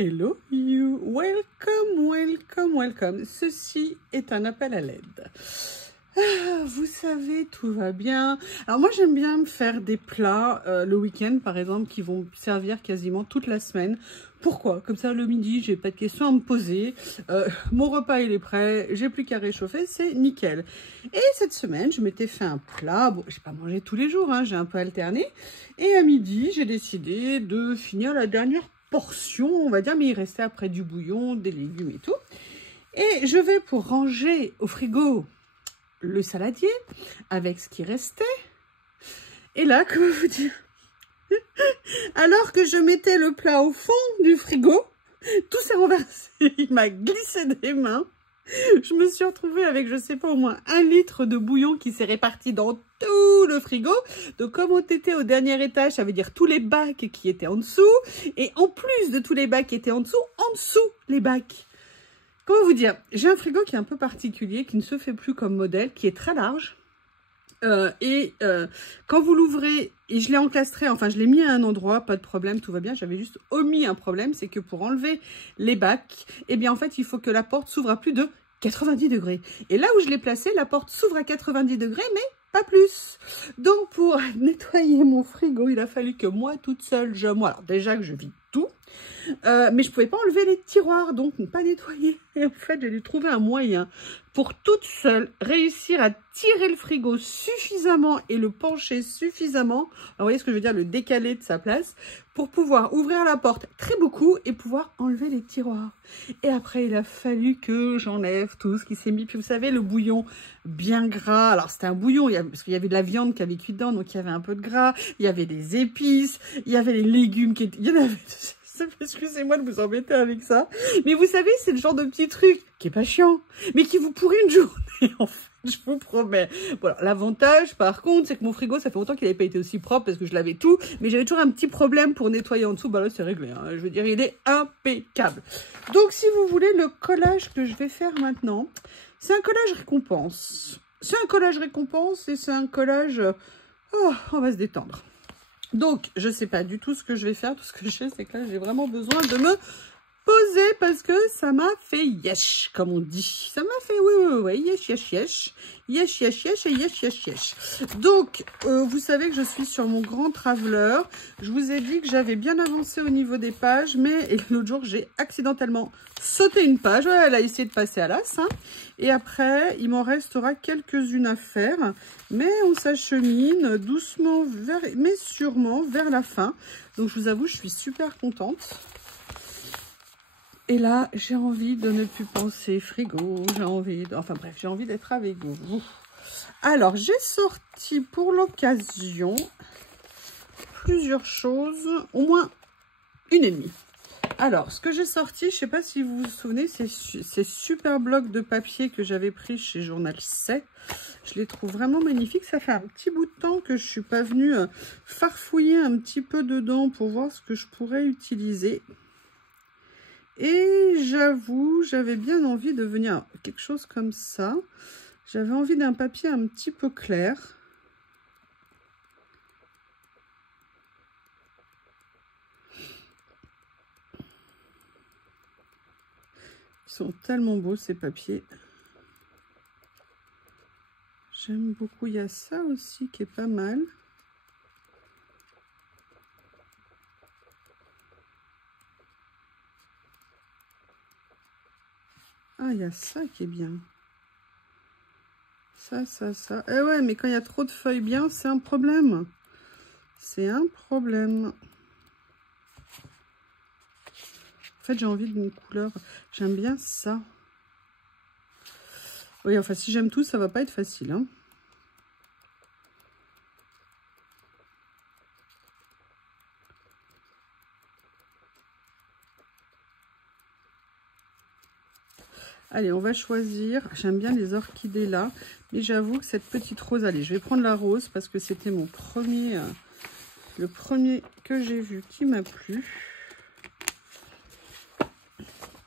Hello you, welcome, welcome, welcome. Ceci est un appel à l'aide. Vous savez, tout va bien. Alors moi j'aime bien me faire des plats le week-end par exemple qui vont servir quasiment toute la semaine. Pourquoi? Comme ça le midi j'ai pas de questions à me poser, mon repas il est prêt, j'ai plus qu'à réchauffer, c'est nickel. Et cette semaine je m'étais fait un plat, bon j'ai pas mangé tous les jours, hein, j'ai un peu alterné. Et à midi j'ai décidé de finir la dernière portion on va dire, mais il restait après du bouillon, des légumes et tout. Et je vais pour ranger au frigo le saladier avec ce qui restait. Et là, comment vous dire, alors que je mettais le plat au fond du frigo, tout s'est renversé. Il m'a glissé des mains. Je me suis retrouvée avec, je sais pas, au moins 1 litre de bouillon qui s'est réparti dans tout le frigo. Donc, comme on était au dernier étage, ça veut dire tous les bacs qui étaient en dessous. Et en plus de tous les bacs qui étaient en dessous les bacs. Comment vous dire, j'ai un frigo qui est un peu particulier, qui ne se fait plus comme modèle, qui est très large. Quand vous l'ouvrez, et je l'ai encastré, enfin je l'ai mis à un endroit, pas de problème, tout va bien. J'avais juste omis un problème, c'est que pour enlever les bacs, eh bien en fait il faut que la porte s'ouvre à plus de 90 degrés. Et là où je l'ai placé, la porte s'ouvre à 90 degrés, mais pas plus. Donc pour nettoyer mon frigo, il a fallu que moi toute seule, alors déjà que je vide tout, mais je pouvais pas enlever les tiroirs, donc pas nettoyer. Et en fait, j'ai dû trouver un moyen pour toute seule réussir à tirer le frigo suffisamment et le pencher suffisamment, alors, vous voyez ce que je veux dire, le décaler de sa place, pour pouvoir ouvrir la porte très beaucoup et pouvoir enlever les tiroirs. Et après, il a fallu que j'enlève tout ce qui s'est mis. Puis vous savez, le bouillon bien gras. Alors c'était un bouillon, parce qu'il y avait de la viande qui avait cuit dedans, donc il y avait un peu de gras, il y avait des épices, il y avait les légumes qui étaient... Il y en avait... Excusez-moi de vous embêter avec ça. Mais vous savez, c'est le genre de petit truc qui est pas chiant, mais qui vous pourrit une journée, en fait, je vous promets. Voilà, l'avantage, par contre, c'est que mon frigo, ça fait longtemps qu'il n'avait pas été aussi propre parce que je lavais tout, mais j'avais toujours un petit problème pour nettoyer en dessous. Bah là, c'est réglé, hein. Je veux dire, il est impeccable. Donc, si vous voulez, le collage que je vais faire maintenant, c'est un collage récompense. C'est un collage récompense et c'est un collage... Oh, on va se détendre. Donc, je ne sais pas du tout ce que je vais faire. Tout ce que je sais, c'est que là, j'ai vraiment besoin de me poser parce que ça m'a fait yesh, comme on dit. Ça m'a fait oui, yesh, yesh, yesh. Yesh, yesh, yesh et yesh, yesh, yesh. Donc, vous savez que je suis sur mon grand traveler. Je vous ai dit que j'avais bien avancé au niveau des pages, mais l'autre jour, j'ai accidentellement sauté une page. Ouais, elle a essayé de passer à l'as. Hein. Et après, il m'en restera quelques-unes à faire. Mais on s'achemine doucement, mais sûrement, vers la fin. Donc, je vous avoue, je suis super contente. Et là, j'ai envie de ne plus penser frigo, j'ai envie d'être avec vous. Alors, j'ai sorti pour l'occasion plusieurs choses, au moins une et demie. Alors, ce que j'ai sorti, je ne sais pas si vous vous souvenez, c'est ces super blocs de papier que j'avais pris chez Journal 7. Je les trouve vraiment magnifiques. Ça fait un petit bout de temps que je ne suis pas venue farfouiller un petit peu dedans pour voir ce que je pourrais utiliser. Et j'avoue, j'avais bien envie de venir quelque chose comme ça. J'avais envie d'un papier un petit peu clair. Ils sont tellement beaux ces papiers. J'aime beaucoup. Il y a ça aussi qui est pas mal. Ah, il y a ça qui est bien. Ça. Eh ouais, mais quand il y a trop de feuilles bien, c'est un problème. C'est un problème. En fait, j'ai envie d'une couleur. J'aime bien ça. Oui, enfin, si j'aime tout, ça va pas être facile. Hein. Allez, on va choisir. J'aime bien les orchidées là. Mais j'avoue que cette petite rose, allez, je vais prendre la rose parce que c'était mon premier, le premier que j'ai vu qui m'a plu.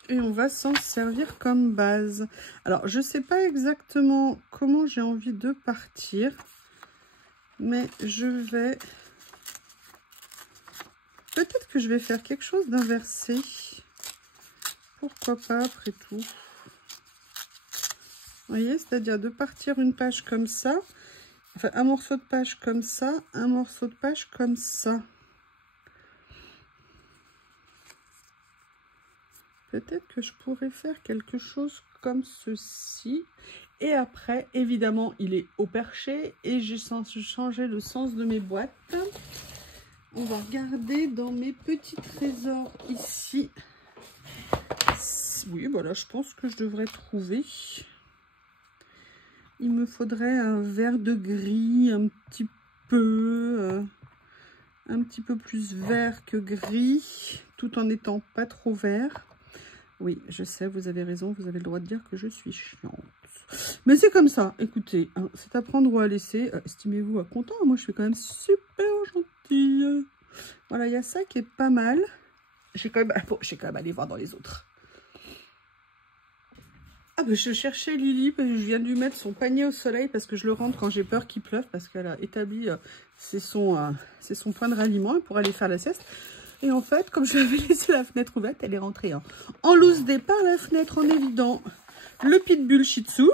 Et on va s'en servir comme base. Alors, je ne sais pas exactement comment j'ai envie de partir. Mais je vais... Peut-être que je vais faire quelque chose d'inversé. pourquoi pas après tout. Vous voyez, c'est-à-dire de partir une page comme ça, enfin un morceau de page comme ça, un morceau de page comme ça. Peut-être que je pourrais faire quelque chose comme ceci. Et après, évidemment, il est au perché et j'ai changé le sens de mes boîtes. On va regarder dans mes petits trésors ici. Oui, voilà, je pense que je devrais trouver. Il me faudrait un vert de gris un petit peu plus vert que gris, tout en n'étant pas trop vert. Oui, je sais, vous avez raison, vous avez le droit de dire que je suis chiante. Mais c'est comme ça, écoutez, hein, c'est à prendre ou à laisser. Estimez-vous content, moi je suis quand même super gentille. Voilà, il y a ça qui est pas mal. J'ai quand même allé voir dans les autres. Ah ben je cherchais Lily, parce que je viens de lui mettre son panier au soleil parce que je le rentre quand j'ai peur qu'il pleuve, parce qu'elle a établi, c'est son point de ralliement pour aller faire la sieste. Et en fait, comme je l'avais laissé la fenêtre ouverte, elle est rentrée en loose dé par la fenêtre en évident le pitbull shih tzu.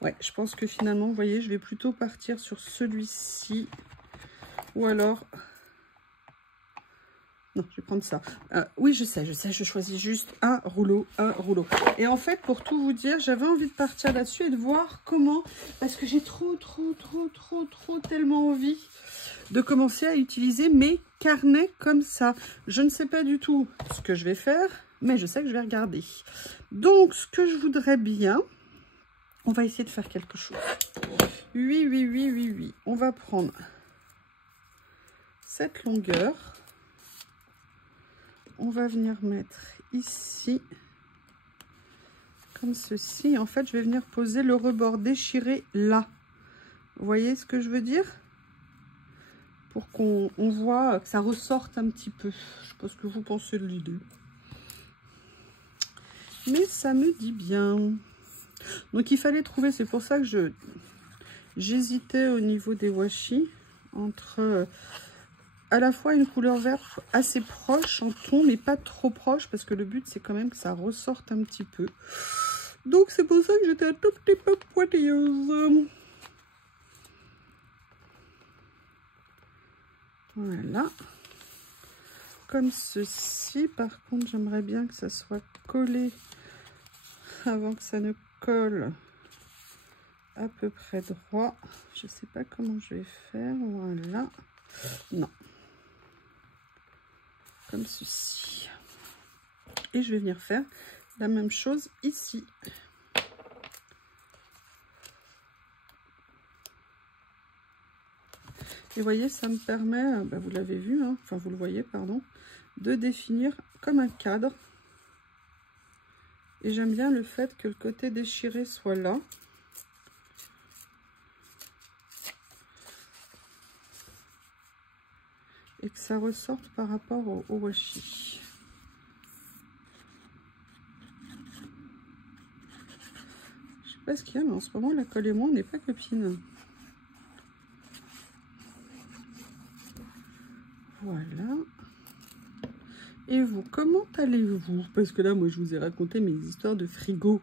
Ouais, je pense que finalement, vous voyez, je vais plutôt partir sur celui-ci. Ou alors... Non, je vais prendre ça. Oui, je sais, je choisis juste un rouleau. Et en fait, pour tout vous dire, j'avais envie de partir là-dessus et de voir comment... Parce que j'ai tellement envie de commencer à utiliser mes carnets comme ça. Je ne sais pas du tout ce que je vais faire, mais je sais que je vais regarder. Donc, ce que je voudrais bien, on va essayer de faire quelque chose. Oui. On va prendre cette longueur. On va venir mettre ici, comme ceci. En fait, je vais venir poser le rebord déchiré là. Vous voyez ce que je veux dire? Pour qu'on voit que ça ressorte un petit peu. Je sais pas ce que vous pensez de l'idée. Mais ça me dit bien. Donc il fallait trouver, c'est pour ça que j'hésitais au niveau des washi entre à la fois une couleur verte assez proche en ton, mais pas trop proche, parce que le but c'est quand même que ça ressorte un petit peu. Donc c'est pour ça que j'étais un tout petit peu pointilleuse. Voilà. Comme ceci. Par contre, j'aimerais bien que ça soit collé avant que ça ne colle à peu près droit. Je sais pas comment je vais faire. Voilà. Non. Comme ceci. Et je vais venir faire la même chose ici. Et vous voyez, ça me permet, vous l'avez vu, hein, enfin vous le voyez, pardon, de définir comme un cadre. Et j'aime bien le fait que le côté déchiré soit là. Et que ça ressorte par rapport au washi. Je sais pas ce qu'il y a, mais en ce moment, la colle et moi, on n'est pas copines. Voilà. Et vous, comment allez-vous? Parce que là, moi, je vous ai raconté mes histoires de frigo.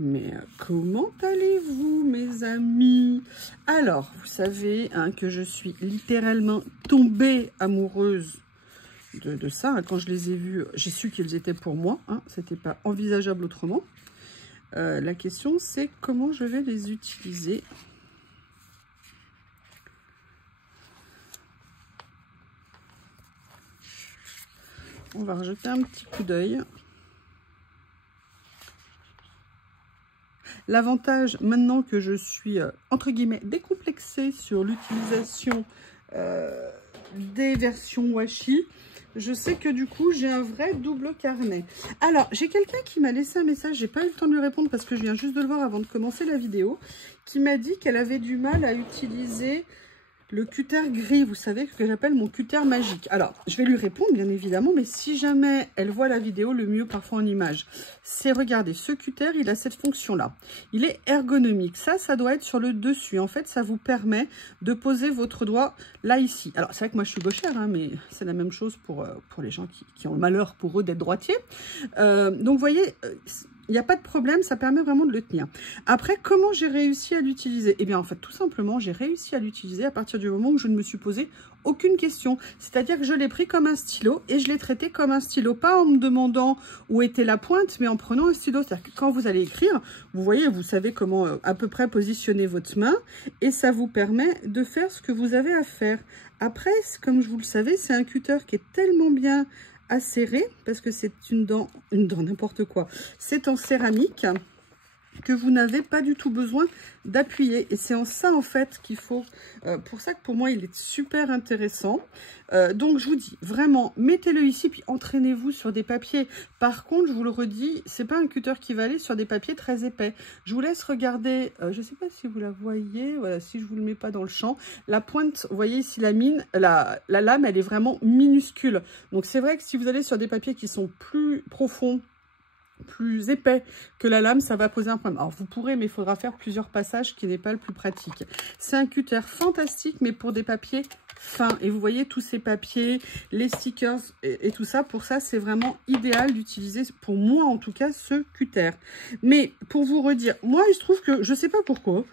Mais comment allez-vous, mes amis? Alors, vous savez hein, que je suis littéralement tombée amoureuse de ça. Hein. Quand je les ai vus, j'ai su qu'ils étaient pour moi. Hein. C'était pas envisageable autrement. La question, c'est comment je vais les utiliser. On va rejeter un petit coup d'œil. L'avantage, maintenant que je suis, entre guillemets, décomplexée sur l'utilisation des versions washi, je sais que du coup, j'ai un vrai double carnet. Alors, j'ai quelqu'un qui m'a laissé un message, j'ai pas eu le temps de lui répondre parce que je viens juste de le voir avant de commencer la vidéo, qui m'a dit qu'elle avait du mal à utiliser Le cutter gris, vous savez, que j'appelle mon cutter magique. Alors, je vais lui répondre, bien évidemment, mais si jamais elle voit la vidéo, le mieux parfois en image, c'est, regardez, ce cutter, il a cette fonction-là. Il est ergonomique. Ça doit être sur le dessus. En fait, ça vous permet de poser votre doigt là, ici. Alors, c'est vrai que moi, je suis gauchère, hein, mais c'est la même chose pour les gens qui ont le malheur pour eux d'être droitiers. Donc, vous voyez... il n'y a pas de problème, ça permet vraiment de le tenir. Après, comment j'ai réussi à l'utiliser? Eh bien, en fait, tout simplement, j'ai réussi à l'utiliser à partir du moment où je ne me suis posé aucune question. C'est-à-dire que je l'ai pris comme un stylo et je l'ai traité comme un stylo. Pas en me demandant où était la pointe, mais en prenant un stylo. C'est-à-dire que quand vous allez écrire, vous voyez, vous savez comment à peu près positionner votre main et ça vous permet de faire ce que vous avez à faire. Après, comme vous le savez, c'est un cutter qui est tellement bien serré parce que c'est une dent n'importe quoi, c'est en céramique que vous n'avez pas du tout besoin d'appuyer et c'est en ça en fait qu'il faut, pour ça que pour moi il est super intéressant. Donc je vous dis vraiment mettez-le ici puis entraînez-vous sur des papiers. Par contre je vous le redis, c'est pas un cutter qui va aller sur des papiers très épais. Je vous laisse regarder, je sais pas si vous la voyez, voilà, si je vous le mets pas dans le champ, la pointe, vous voyez ici la mine, la lame elle est vraiment minuscule. Donc c'est vrai que si vous allez sur des papiers qui sont plus profonds, plus épais que la lame, ça va poser un problème. Alors vous pourrez, mais il faudra faire plusieurs passages, qui n'est pas le plus pratique. C'est un cutter fantastique, mais pour des papiers fins. Et vous voyez tous ces papiers, les stickers et tout ça, pour ça c'est vraiment idéal d'utiliser, pour moi en tout cas, ce cutter. Mais pour vous redire, moi je trouve que, je sais pas pourquoi,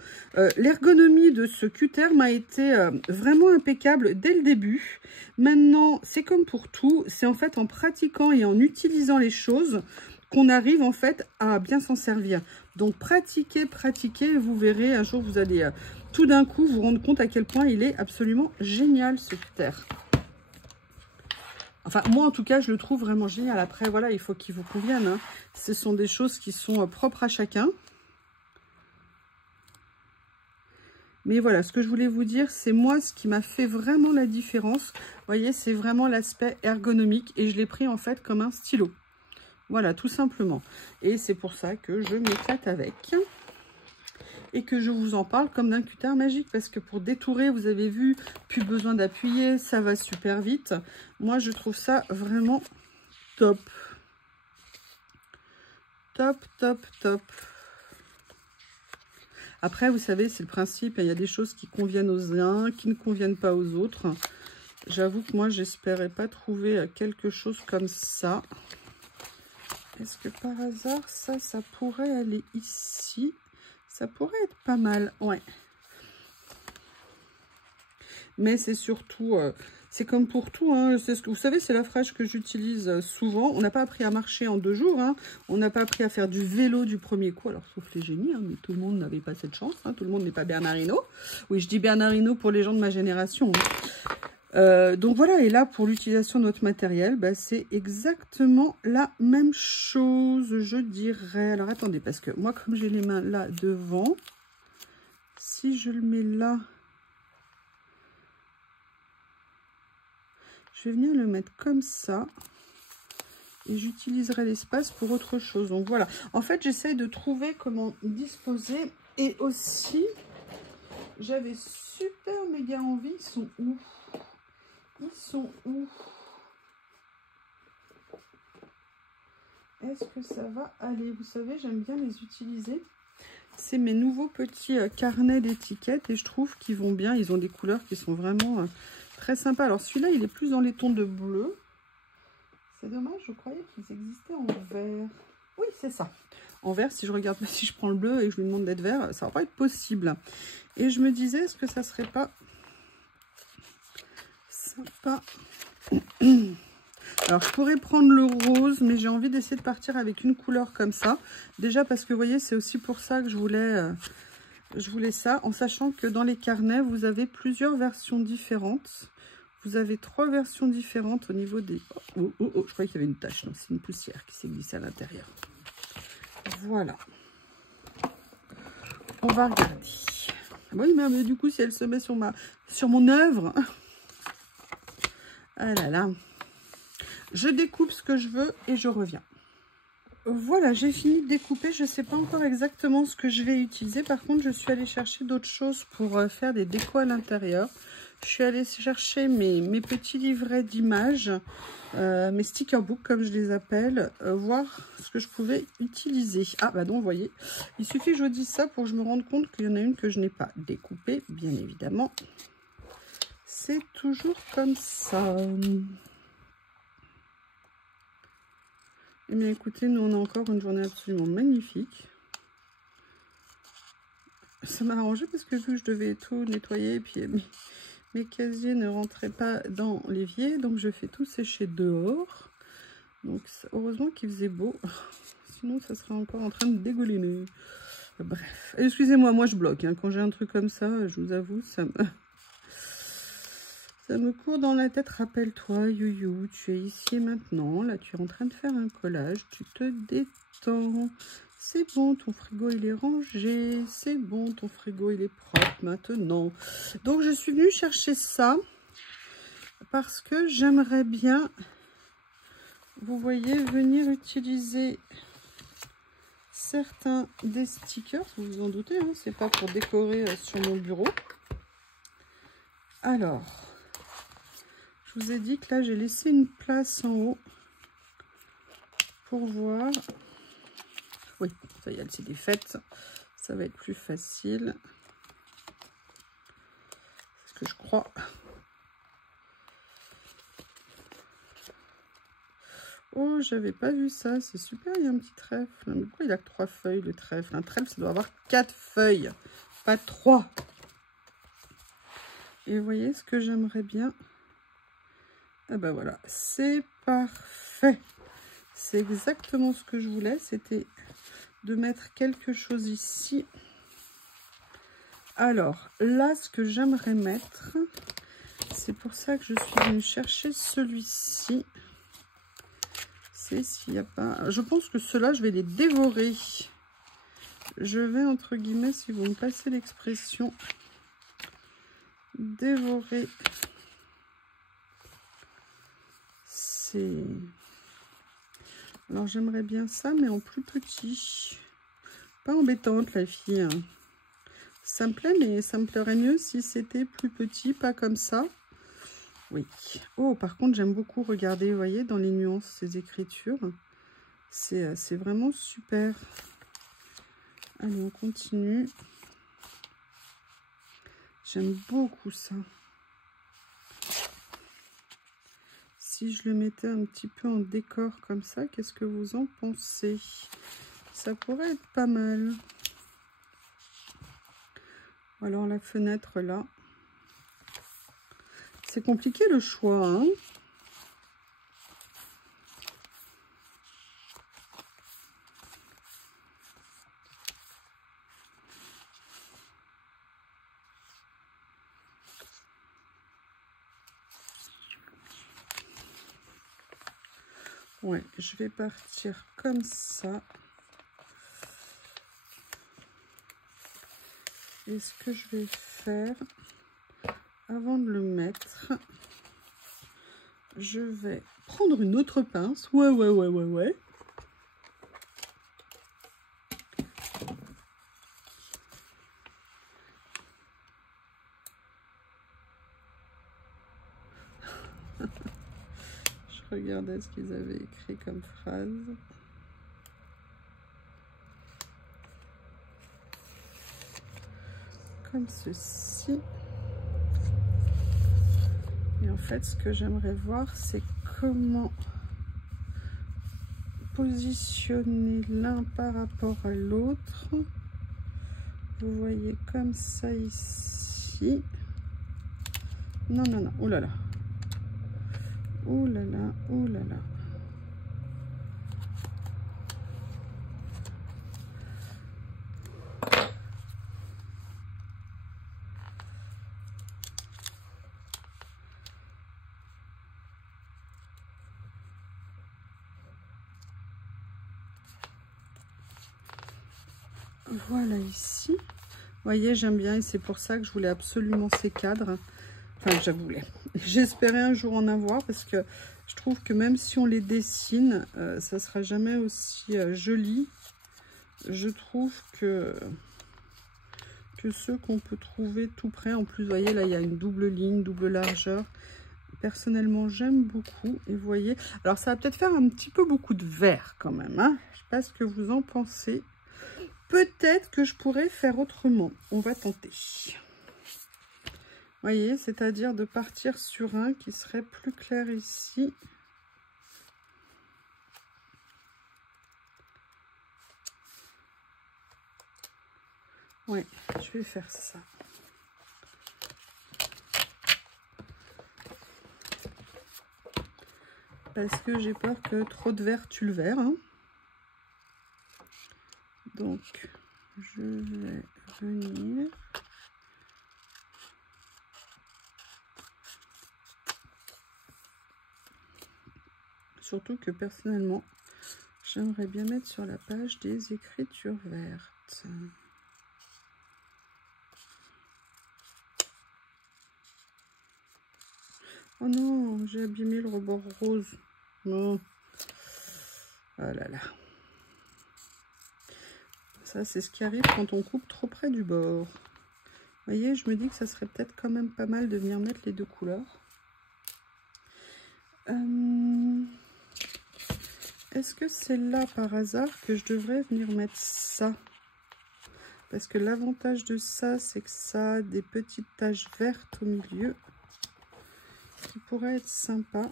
l'ergonomie de ce cutter m'a été vraiment impeccable dès le début. Maintenant, c'est comme pour tout, c'est en fait en pratiquant et en utilisant les choses qu'on arrive en fait à bien s'en servir. Donc pratiquez, pratiquez, vous verrez, un jour vous allez tout d'un coup vous rendre compte à quel point il est absolument génial ce cutter. Enfin moi en tout cas je le trouve vraiment génial. Après voilà, il faut qu'il vous convienne, hein. Ce sont des choses qui sont propres à chacun. Mais voilà, ce que je voulais vous dire, c'est moi ce qui m'a fait vraiment la différence. Vous voyez, c'est vraiment l'aspect ergonomique et je l'ai pris en fait comme un stylo. Voilà, tout simplement. Et c'est pour ça que je m'éclate avec. Et que je vous en parle comme d'un cutter magique. Parce que pour détourer, vous avez vu, plus besoin d'appuyer, ça va super vite. Moi, je trouve ça vraiment top. Top, top, top. Après, vous savez, c'est le principe. Il y a des choses qui conviennent aux uns, qui ne conviennent pas aux autres. J'avoue que moi, j'espérais pas trouver quelque chose comme ça. Est-ce que par hasard, ça pourrait aller ici? Ça pourrait être pas mal, ouais. Mais c'est surtout, c'est comme pour tout, hein, c'est ce que vous savez, c'est la phrase que j'utilise souvent. On n'a pas appris à marcher en 2 jours, hein. On n'a pas appris à faire du vélo du premier coup, alors sauf les génies, hein, mais tout le monde n'avait pas cette chance, hein, tout le monde n'est pas Bernard Hinault. Oui, je dis Bernard Hinault pour les gens de ma génération. Donc voilà, et là pour l'utilisation de notre matériel, bah, c'est exactement la même chose, je dirais. Alors attendez, parce que moi comme j'ai les mains là devant, si je le mets là, je vais venir le mettre comme ça et j'utiliserai l'espace pour autre chose. Donc voilà, en fait j'essaye de trouver comment disposer. Et aussi j'avais super méga envie, ils sont où? Ils sont où? Est-ce que ça va aller? Vous savez, j'aime bien les utiliser. C'est mes nouveaux petits carnets d'étiquettes et je trouve qu'ils vont bien. Ils ont des couleurs qui sont vraiment très sympas. Alors celui-là, il est plus dans les tons de bleu. C'est dommage, je croyais qu'ils existaient en vert. Oui, c'est ça. En vert, si je regarde, si je prends le bleu et que je lui demande d'être vert, ça va pas être possible. Et je me disais, est-ce que ça serait pas sympa? Alors je pourrais prendre le rose, mais j'ai envie d'essayer de partir avec une couleur comme ça. Déjà parce que vous voyez, c'est aussi pour ça que je voulais ça, en sachant que dans les carnets, vous avez plusieurs versions différentes. Vous avez 3 versions différentes au niveau des... Oh, oh, oh, je croyais qu'il y avait une tache. Non, c'est une poussière qui s'est glissée à l'intérieur. Voilà. On va regarder. Oui, mais du coup, si elle se met sur mon œuvre... Ah là là. Je découpe ce que je veux et je reviens. Voilà, j'ai fini de découper. Je ne sais pas encore exactement ce que je vais utiliser. Par contre, je suis allée chercher d'autres choses pour faire des décos à l'intérieur. je suis allée chercher mes petits livrets d'images, mes sticker books comme je les appelle, voir ce que je pouvais utiliser. Ah bah non, vous voyez, il suffit que je vous dise ça pour que je me rende compte qu'il y en a une que je n'ai pas découpée, bien évidemment. C'est toujours comme ça. Eh bien écoutez, nous on a encore une journée absolument magnifique. Ça m'a arrangé parce que vu que je devais tout nettoyer et puis mes casiers ne rentraient pas dans l'évier, donc je fais tout sécher dehors. Donc heureusement qu'il faisait beau, sinon ça serait encore en train de dégouliner. Bref, excusez-moi, moi je bloque, hein. Quand j'ai un truc comme ça, je vous avoue, ça me court dans la tête. Rappelle-toi, Youyou, tu es ici et maintenant. Là, tu es en train de faire un collage. Tu te détends. C'est bon, ton frigo, il est rangé. C'est bon, ton frigo, il est propre maintenant. Donc, je suis venue chercher ça parce que j'aimerais bien, vous voyez, venir utiliser certains des stickers. Vous vous en doutez, hein, c'est pas pour décorer sur mon bureau. Alors... je vous ai dit que là, j'ai laissé une place en haut pour voir. Oui, ça y est, elle s'est défaite. Ça va être plus facile. C'est ce que je crois. Oh, j'avais pas vu ça. C'est super, il y a un petit trèfle. Mais pourquoi il a que 3 feuilles, le trèfle? Un trèfle, ça doit avoir 4 feuilles, pas 3. Et vous voyez ce que j'aimerais bien? Ah ben voilà, c'est parfait. C'est exactement ce que je voulais, c'était de mettre quelque chose ici. Alors, là, ce que j'aimerais mettre, c'est pour ça que je suis venue chercher celui-ci. C'est s'il n'y a pas... je pense que ceux-là, je vais les dévorer. Je vais, entre guillemets, si vous me passez l'expression, dévorer... alors j'aimerais bien ça, mais en plus petit. Pas embêtante la fille, hein. Ça me plaît, mais ça me plairait mieux si c'était plus petit, pas comme ça. Oui. Oh, par contre, j'aime beaucoup regarder, vous voyez, dans les nuances, ces écritures. C'est vraiment super. Allez, on continue. J'aime beaucoup ça. Si je le mettais un petit peu en décor comme ça, qu'est-ce que vous en pensez? Ça pourrait être pas mal. Alors la fenêtre là. C'est compliqué le choix, hein? Ouais, je vais partir comme ça. Et ce que je vais faire, avant de le mettre, je vais prendre une autre pince. Ouais. Je regardais ce qu'ils avaient écrit comme phrase. Comme ceci. Et en fait, ce que j'aimerais voir, c'est comment positionner l'un par rapport à l'autre. Vous voyez comme ça ici. Non. Oh là là. Oh là là. Oh là là. Voilà ici. Vous voyez, j'aime bien et c'est pour ça que je voulais absolument ces cadres. Enfin, je voulais. J'espérais un jour en avoir parce que je trouve que même si on les dessine, ça sera jamais aussi joli. Je trouve que que ceux qu'on peut trouver tout près. En plus, vous voyez, là, il y a une double ligne, double largeur. Personnellement, j'aime beaucoup. Et vous voyez, alors ça va peut-être faire un petit peu beaucoup de vert quand même. Hein. Je ne sais pas ce que vous en pensez. Peut-être que je pourrais faire autrement. On va tenter. Vous voyez, c'est-à-dire de partir sur un qui serait plus clair ici. Ouais, je vais faire ça. Parce que j'ai peur que trop de vert tue le vert. Hein. Donc, je vais venir. Surtout que personnellement, j'aimerais bien mettre sur la page des écritures vertes. Oh non, j'ai abîmé le rebord rose. Non. Oh là là. Ça, c'est ce qui arrive quand on coupe trop près du bord. Vous voyez, je me dis que ça serait peut-être quand même pas mal de venir mettre les deux couleurs. Est-ce que c'est là, par hasard, que je devrais venir mettre ça? Parce que l'avantage de ça, c'est que ça a des petites taches vertes au milieu. Qui pourrait être sympa.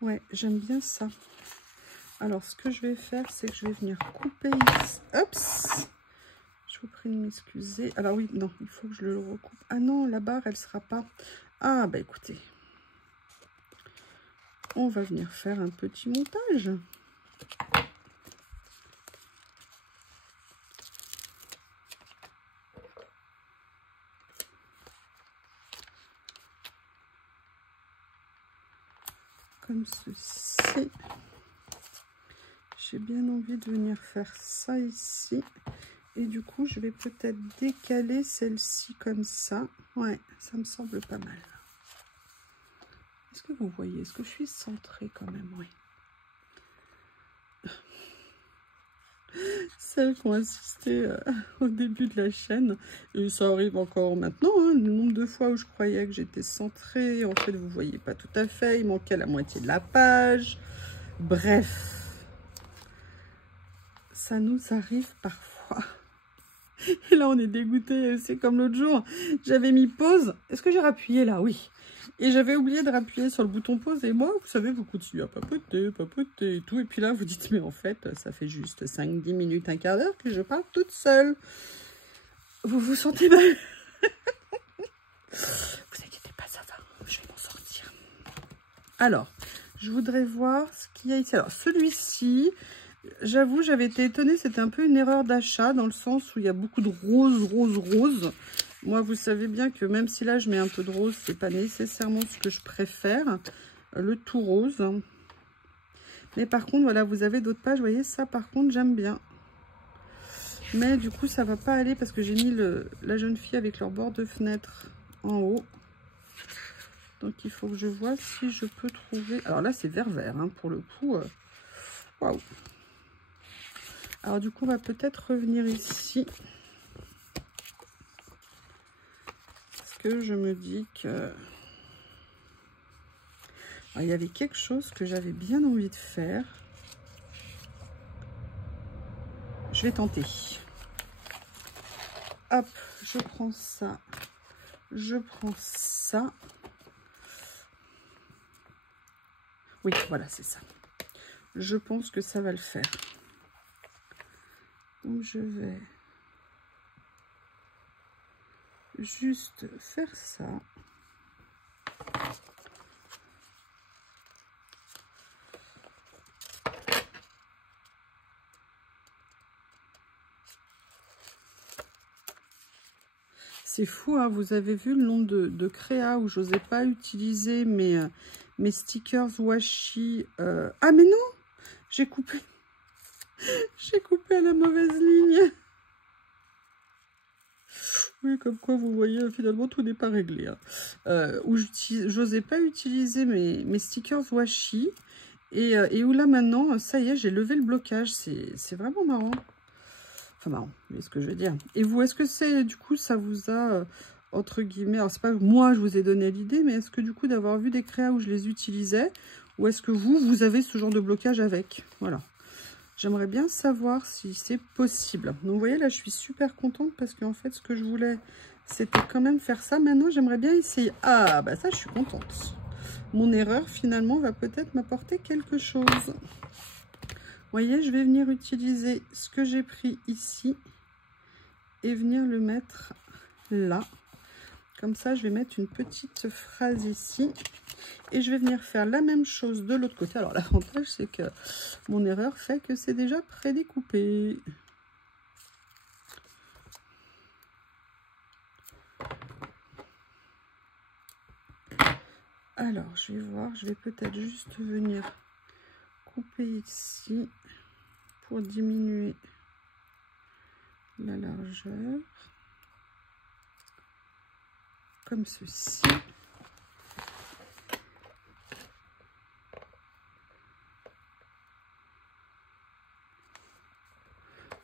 Ouais, j'aime bien ça. Alors, ce que je vais faire, c'est que je vais venir couper ici. Oups! Je vous prie de m'excuser. Alors oui, non, il faut que je le recoupe. Ah non, la barre, elle sera pas... Ah, bah écoutez. On va venir faire un petit montage. Comme ceci. J'ai bien envie de venir faire ça ici. Et du coup, je vais peut-être décaler celle-ci comme ça. Ouais, ça me semble pas mal. Est-ce que vous voyez? Est-ce que je suis centrée quand même? Oui. Celles qui ont assisté au début de la chaîne, et ça arrive encore maintenant, hein, le nombre de fois où je croyais que j'étais centrée, en fait vous voyez pas tout à fait, il manquait la moitié de la page, bref, ça nous arrive parfois. Et là on est dégoûté, c'est comme l'autre jour, j'avais mis pause, est-ce que j'ai rappuyé là? Oui. Et j'avais oublié de rappuyer sur le bouton pause et moi, vous savez, vous continuez à papoter, papoter et tout. Et puis là, vous dites, mais en fait, ça fait juste 5-10 minutes, un quart d'heure que je parle toute seule. Vous vous sentez mal? Vous inquiétez pas, ça va, je vais m'en sortir. Alors, je voudrais voir ce qu'il y a ici. Alors, celui-ci, j'avoue, j'avais été étonnée, c'était un peu une erreur d'achat dans le sens où il y a beaucoup de rose. Moi, vous savez bien que même si là, je mets un peu de rose, c'est pas nécessairement ce que je préfère, le tout rose. Mais par contre, voilà, vous avez d'autres pages, vous voyez, ça, par contre, j'aime bien. Mais du coup, ça va pas aller parce que j'ai mis la jeune fille avec leur bord de fenêtre en haut. Donc, il faut que je vois si je peux trouver... Alors là, c'est vert, hein, pour le coup. Waouh! Alors, du coup, on va peut-être revenir ici. Je me dis que alors, il y avait quelque chose que j'avais bien envie de faire. Je vais tenter. Hop, je prends ça, je prends ça. Oui, voilà, c'est ça. Je pense que ça va le faire. Donc je vais juste faire ça. C'est fou, hein, vous avez vu le nombre de créas où j'osais pas utiliser mes stickers washi. Ah mais non, j'ai coupé. J'ai coupé à la mauvaise ligne. Oui, comme quoi vous voyez, finalement tout n'est pas réglé. Hein. Où j'osais pas utiliser mes stickers washi. Et où là maintenant, ça y est, j'ai levé le blocage. C'est vraiment marrant. Très marrant, vous voyez ce que je veux dire. Et vous, est-ce que c'est, du coup, ça vous a, entre guillemets, alors c'est pas moi, je vous ai donné l'idée, mais est-ce que du coup, d'avoir vu des créas où je les utilisais, ou est-ce que vous avez ce genre de blocage avec? Voilà. J'aimerais bien savoir si c'est possible. Donc, vous voyez, là, je suis super contente parce qu'en fait, ce que je voulais, c'était quand même faire ça. Maintenant, j'aimerais bien essayer. Ah, bah ça, je suis contente. Mon erreur, finalement, va peut-être m'apporter quelque chose. Vous voyez, je vais venir utiliser ce que j'ai pris ici et venir le mettre là. Comme ça, je vais mettre une petite phrase ici. Et je vais venir faire la même chose de l'autre côté. Alors, l'avantage, c'est que mon erreur fait que c'est déjà prédécoupé. Alors, je vais voir. Je vais peut-être juste venir couper ici pour diminuer la largeur. Comme ceci.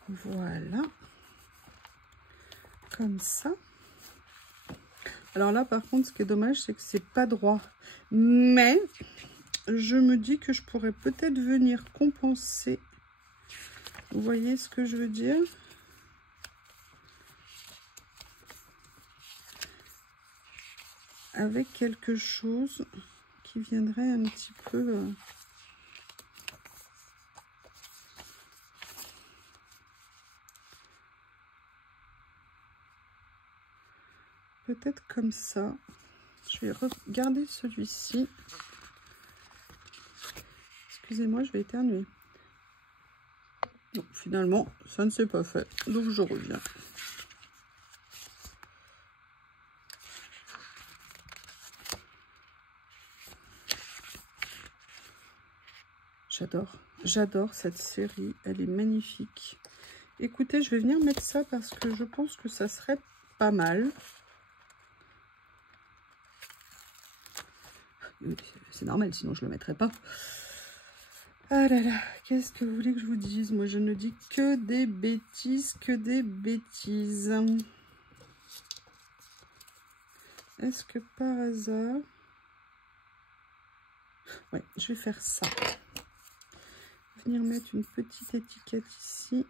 Voilà. Comme ça. Alors là, par contre, ce qui est dommage, c'est que c'est pas droit. Mais je me dis que je pourrais peut-être venir compenser. Vous voyez ce que je veux dire? Avec quelque chose qui viendrait un petit peu... peut-être comme ça. Je vais regarder celui-ci. Excusez-moi, je vais éternuer. Non, finalement, ça ne s'est pas fait. Donc, je reviens. J'adore cette série. Elle est magnifique. Écoutez, je vais venir mettre ça parce que je pense que ça serait pas mal. C'est normal, sinon je ne le mettrais pas. Ah là là, qu'est-ce que vous voulez que je vous dise? Moi, je ne dis que des bêtises, que des bêtises. Est-ce que par hasard... Ouais, je vais faire ça. Venir mettre une petite étiquette ici.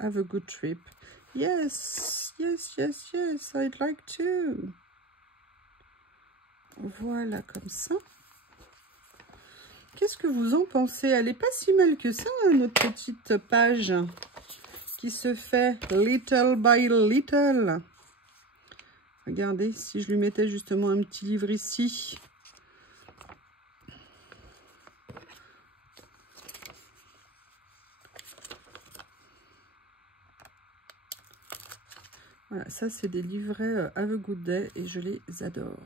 Have a good trip. Yes, yes, yes, yes, I'd like to. Voilà, comme ça. Qu'est-ce que vous en pensez? Elle n'est pas si mal que ça, hein, notre petite page qui se fait little by little. Regardez, si je lui mettais justement un petit livre ici. Voilà, ça c'est des livrets Have a Good Day et je les adore.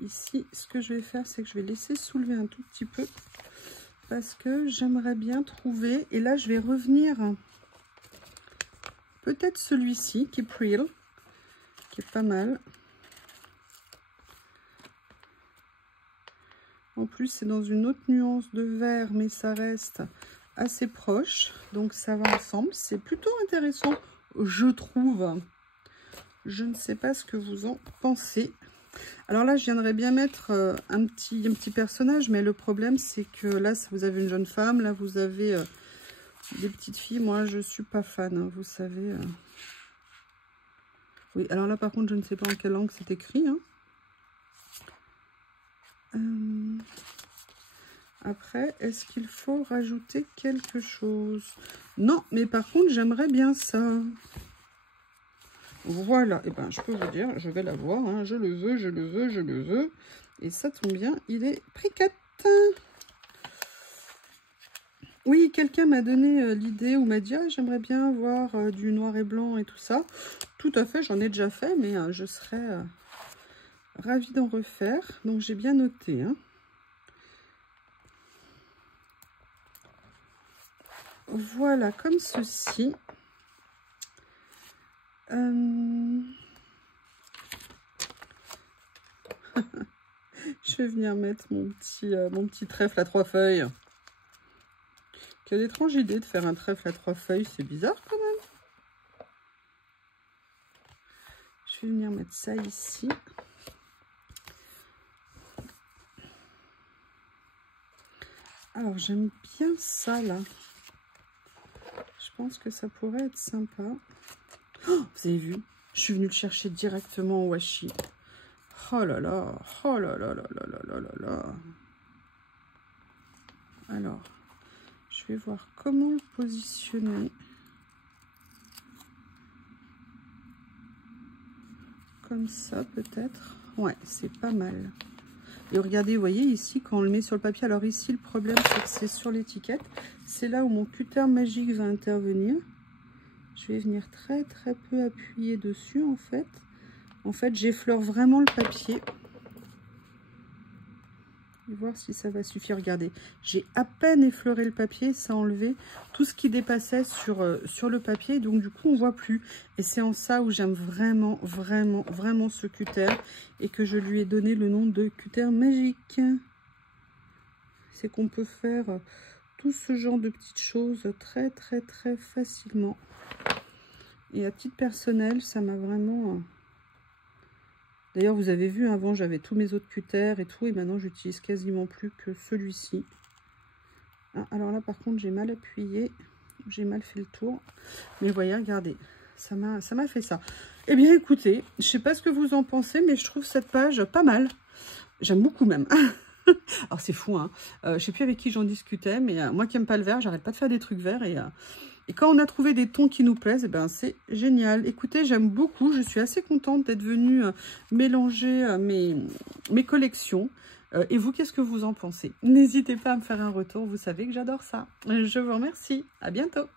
Ici, ce que je vais faire, c'est que je vais laisser soulever un tout petit peu parce que j'aimerais bien trouver, et là je vais revenir peut-être celui-ci qui est Prill, qui est pas mal. En plus, c'est dans une autre nuance de vert, mais ça reste assez proche. Donc, ça va ensemble. C'est plutôt intéressant, je trouve. Je ne sais pas ce que vous en pensez. Alors là, je viendrais bien mettre un petit personnage, mais le problème, c'est que là, vous avez une jeune femme. Là, vous avez des petites filles. Moi, je ne suis pas fan, hein, vous savez. Oui, alors là, par contre, je ne sais pas en quelle langue c'est écrit, hein. Après, est-ce qu'il faut rajouter quelque chose? Non, mais par contre, j'aimerais bien ça. Voilà, et ben je peux vous dire, je vais l'avoir, hein. Je le veux, je le veux, je le veux. Et ça tombe bien, il est prix 4. Oui, quelqu'un m'a donné l'idée ou m'a dit, ah, j'aimerais bien avoir du noir et blanc et tout ça. Tout à fait, j'en ai déjà fait, mais je serais ravie d'en refaire. Donc j'ai bien noté, hein. Voilà, comme ceci. Je vais venir mettre mon petit trèfle à 3 feuilles. Quelle étrange idée de faire un trèfle à 3 feuilles, c'est bizarre quand même. Je vais venir mettre ça ici. Alors j'aime bien ça là. Je pense que ça pourrait être sympa. Oh, vous avez vu? Je suis venue le chercher directement au washi. Oh là là, oh là là là là là là là là. Alors, je vais voir comment le positionner. Comme ça peut-être. Ouais, c'est pas mal. Et regardez, vous voyez ici, quand on le met sur le papier, alors ici le problème c'est que c'est sur l'étiquette. C'est là où mon cutter magique va intervenir. Je vais venir très très peu appuyer dessus en fait. En fait, j'effleure vraiment le papier. Et voir si ça va suffire. Regardez, j'ai à peine effleuré le papier, ça a enlevé tout ce qui dépassait sur le papier. Donc du coup, on voit plus. Et c'est en ça où j'aime vraiment, vraiment, vraiment ce cutter. Et que je lui ai donné le nom de cutter magique. C'est qu'on peut faire tout ce genre de petites choses très, très, très facilement. Et à titre personnel, ça m'a vraiment... D'ailleurs, vous avez vu, avant, j'avais tous mes autres cutters et tout. Et maintenant, j'utilise quasiment plus que celui-ci. Ah, alors là, par contre, j'ai mal appuyé. J'ai mal fait le tour. Mais voyez, regardez. Ça m'a fait ça. Eh bien, écoutez, je ne sais pas ce que vous en pensez, mais je trouve cette page pas mal. J'aime beaucoup même. Alors, c'est fou, hein. Je ne sais plus avec qui j'en discutais, mais moi qui n'aime pas le vert, j'arrête pas de faire des trucs verts. Et quand on a trouvé des tons qui nous plaisent, eh ben c'est génial. Écoutez, j'aime beaucoup. Je suis assez contente d'être venue mélanger mes collections. Et vous, qu'est-ce que vous en pensez? N'hésitez pas à me faire un retour. Vous savez que j'adore ça. Je vous remercie. À bientôt.